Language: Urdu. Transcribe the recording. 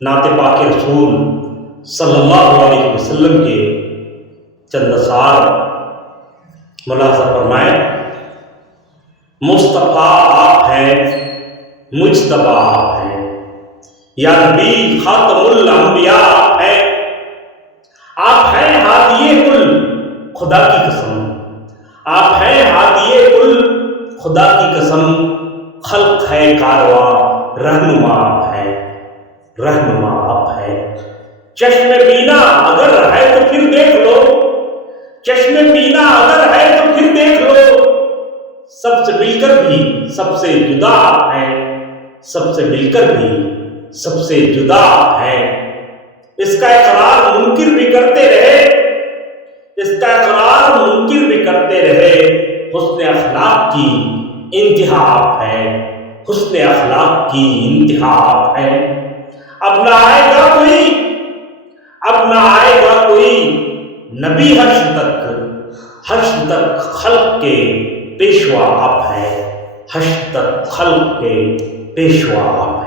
نعت پاک رسول صلی اللہ علیہ وسلم کے چند اشعار ملاحظہ فرمائیں۔ مصطفیٰ آپ ہیں، مجتبیٰ آپ ہیں، یا نبی خاتم الانبیاء آپ ہیں، آپ ہیں ہادی کل خدا کی قسم، آپ ہیں ہادی کل خدا کی قسم، خلق ہے کارواں رہنما آپ ہیں، رہنما آپ ہیں۔ چشم بینا اگر ہے تو پھر دیکھ لو، چشم بینا اگر ہے تو پھر دیکھ لو، سب سے مل کر بھی سب سے جدا آپ ہیں، سب سے مل کر بھی سب سے جدا آپ ہیں۔ اس کا اقرار منکر بھی کرتے رہے، اس کا اقرار منکر بھی کرتے رہے، حسن اخلاق کی انتہا آپ ہیں، حسن اخلاق کی انتہا آپ ہیں۔ اب نہ آئے گا کوئی، اب نہ آئے گا کوئی نبی حشر تک خلق کے پیشوا آپ ہیں، حشر تک خلق کے پیشوا آپ ہیں۔